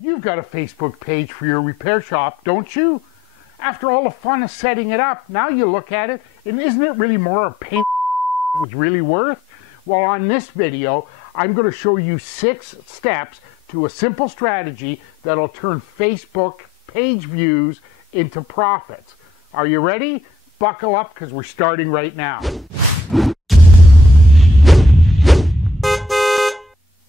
You've got a Facebook page for your repair shop, don't you? After all the fun of setting it up, now you look at it, and isn't it really more a pain it was really worth? Well, on this video, I'm going to show you 6 steps to a simple strategy that'll turn Facebook page views into profits. Are you ready? Buckle up, because we're starting right now.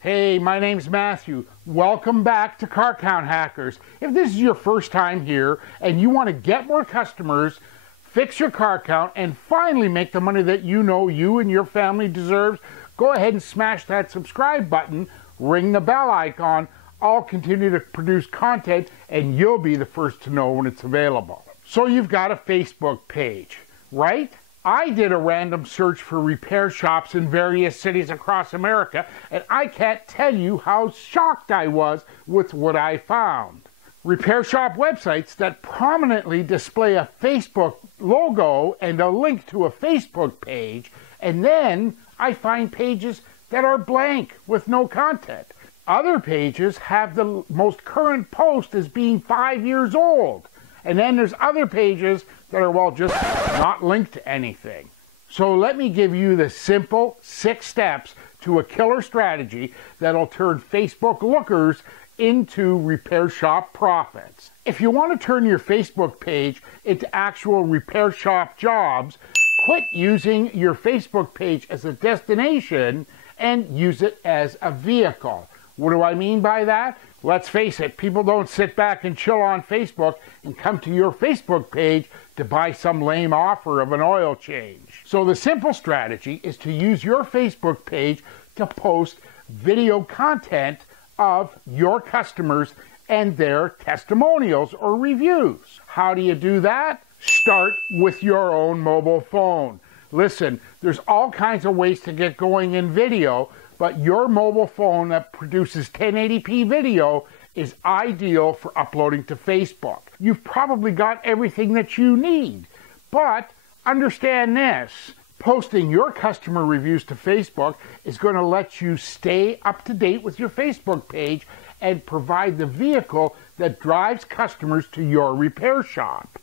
Hey, my name's Matthew. Welcome back to Car Count Hackers. If this is your first time here and you want to get more customers, fix your car count, and finally make the money that you know you and your family deserves, go ahead and smash that subscribe button, ring the bell icon. I'll continue to produce content and you'll be the first to know when it's available. So you've got a Facebook page, right? I did a random search for repair shops in various cities across America, and I can't tell you how shocked I was with what I found. Repair shop websites that prominently display a Facebook logo and a link to a Facebook page, and then I find pages that are blank with no content. Other pages have the most current post as being 5 years old. And then there's other pages that are, well, just not linked to anything. So let me give you the simple 6 steps to a killer strategy that'll turn Facebook lookers into repair shop profits. If you want to turn your Facebook page into actual repair shop jobs, quit using your Facebook page as a destination and use it as a vehicle. What do I mean by that? Let's face it, people don't sit back and chill on Facebook and come to your Facebook page to buy some lame offer of an oil change. So the simple strategy is to use your Facebook page to post video content of your customers and their testimonials or reviews. How do you do that? Start with your own mobile phone. Listen, there's all kinds of ways to get going in video, but your mobile phone that produces 1080p video is ideal for uploading to Facebook. You've probably got everything that you need, but understand this. Posting your customer reviews to Facebook is going to let you stay up to date with your Facebook page and provide the vehicle that drives customers to your repair shop.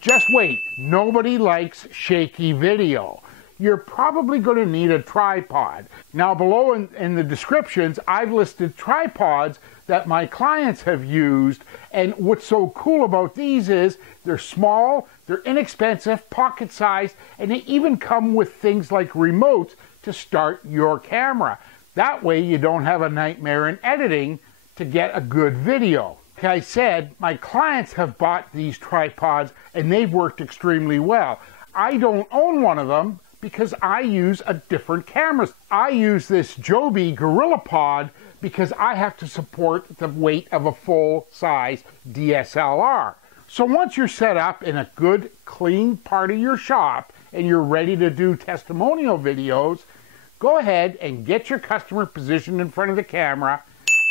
Just wait, nobody likes shaky video. You're probably going to need a tripod. Now below in the descriptions, I've listed tripods that my clients have used, and what's so cool about these is they're small, they're inexpensive, pocket-sized, and they even come with things like remotes to start your camera. That way you don't have a nightmare in editing to get a good video. Like I said, my clients have bought these tripods and they've worked extremely well. I don't own one of them, because I use a different camera. I use this JOBY GorillaPod because I have to support the weight of a full-size DSLR. So once you're set up in a good, clean part of your shop and you're ready to do testimonial videos, go ahead and get your customer positioned in front of the camera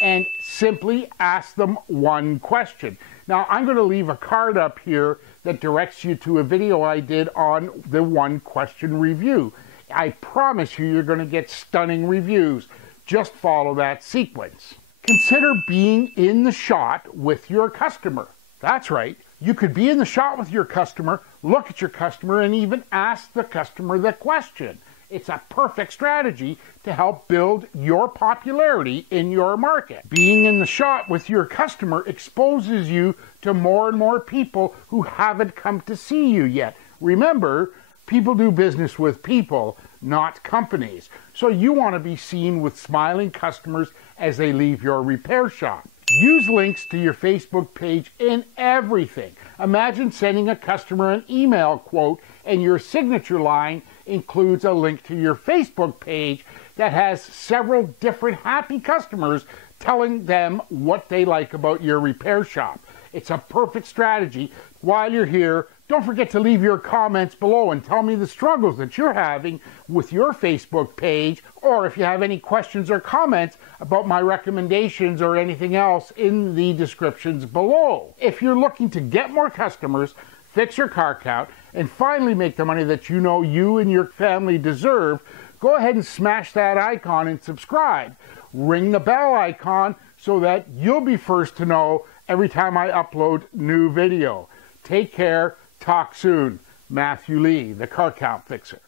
and simply ask them one question. Now, I'm going to leave a card up here that directs you to a video I did on the one question review. I promise you're going to get stunning reviews. Just follow that sequence. Consider being in the shot with your customer. That's right. You could be in the shot with your customer, look at your customer, and even ask the customer the question. It's a perfect strategy to help build your popularity in your market. Being in the shot with your customer exposes you to more and more people who haven't come to see you yet. Remember, people do business with people, not companies. So you want to be seen with smiling customers as they leave your repair shop. Use links to your Facebook page in everything. Imagine sending a customer an email quote and your signature line includes a link to your Facebook page that has several different happy customers telling them what they like about your repair shop. It's a perfect strategy. While you're here, don't forget to leave your comments below and tell me the struggles that you're having with your Facebook page, or if you have any questions or comments about my recommendations or anything else in the descriptions below. If you're looking to get more customers, fix your car count, and finally make the money that you know you and your family deserve, go ahead and smash that icon and subscribe. Ring the bell icon so that you'll be first to know every time I upload new video. Take care. Talk soon. Matthew Lee, the Car Count Fixer.